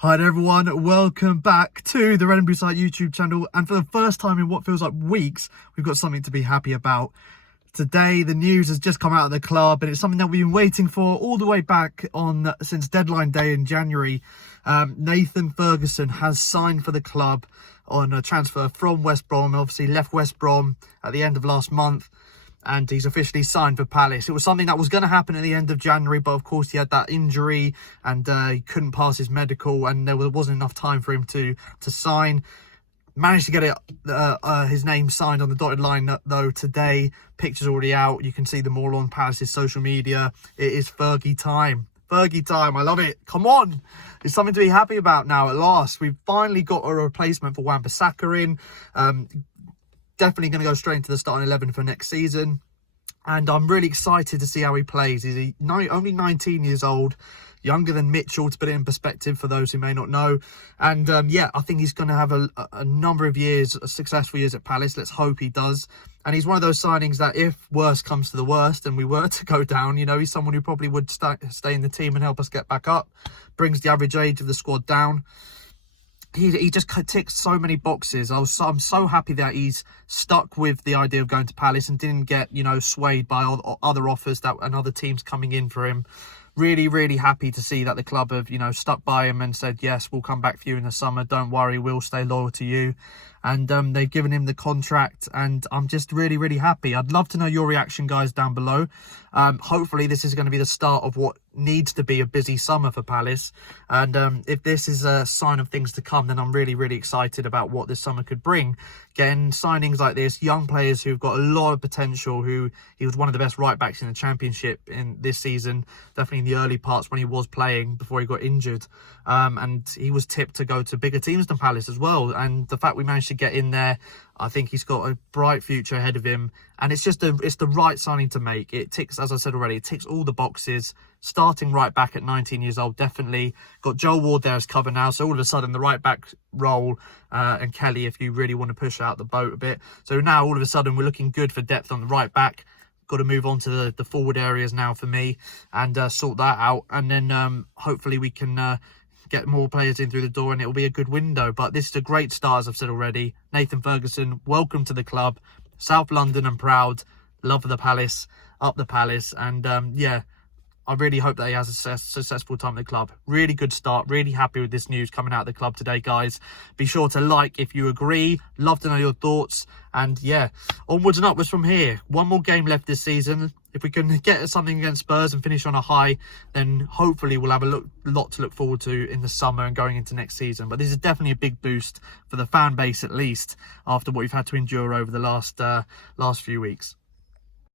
Hi there everyone, welcome back to the Red and Blue Site YouTube channel, and for the first time in what feels like weeks, we've got something to be happy about. Today the news has just come out of the club and it's something that we've been waiting for all the way back on since deadline day in January. Nathan Ferguson has signed for the club on a transfer from West Brom. Obviously left West Brom at the end of last month, and he's officially signed for Palace. It was something that was going to happen at the end of January, but of course he had that injury and he couldn't pass his medical, and there wasn't enough time for him to sign. Managed to get his name signed on the dotted line though today. Pictures already out. You can see them all on Palace's social media. It is Fergie time. Fergie time. I love it. Come on. It's something to be happy about now at last. We've finally got a replacement for Wan-Bissaka in. Definitely going to go straight into the starting 11 for next season, and I'm really excited to see how he plays. He's only 19 years old, younger than Mitchell, to put it in perspective for those who may not know. And yeah, I think he's going to have a number of years, successful years at Palace. Let's hope he does. And he's one of those signings that if worst comes to the worst and we were to go down, you know, he's someone who probably would stay in the team and help us get back up. Brings the average age of the squad down. He just ticks so many boxes. I'm so happy that he's stuck with the idea of going to Palace and didn't get, you know, swayed by other offers and other teams coming in for him. Really happy to see that the club have, you know, stuck by him and said, yes, we'll come back for you in the summer. Don't worry, we'll stay loyal to you. And they've given him the contract, and I'm just really happy. I'd love to know your reaction, guys, down below. Hopefully this is going to be the start of what needs to be a busy summer for Palace, and if this is a sign of things to come, then I'm really excited about what this summer could bring. Getting signings like this, young players who've got a lot of potential. He was one of the best right backs in the Championship in this season, definitely in the early parts when he was playing before he got injured, and he was tipped to go to bigger teams than Palace as well. And the fact we managed to get in there, I think he's got a bright future ahead of him, and it's the right signing to make. It ticks, as I said already, it ticks all the boxes. Starting right back at 19 years old, definitely. Got Joel Ward there as cover now, so all of a sudden the right back role, and Kelly if you really want to push out the boat a bit. So now all of a sudden we're looking good for depth on the right back. Got to move on to the forward areas now for me and sort that out, and then hopefully we can get more players in through the door and it'll be a good window. But this is a great start, as I've said already. Nathan Ferguson, welcome to the club. South London and proud. Love the Palace, up the Palace, and yeah, I really hope that he has a successful time at the club. Really good start. Really happy with this news coming out of the club today, guys. Be sure to like if you agree. Love to know your thoughts. And yeah, onwards and upwards from here. One more game left this season. If we can get something against Spurs and finish on a high, then hopefully we'll have a lot to look forward to in the summer and going into next season. But this is definitely a big boost for the fan base, at least, after what we've had to endure over the last few weeks.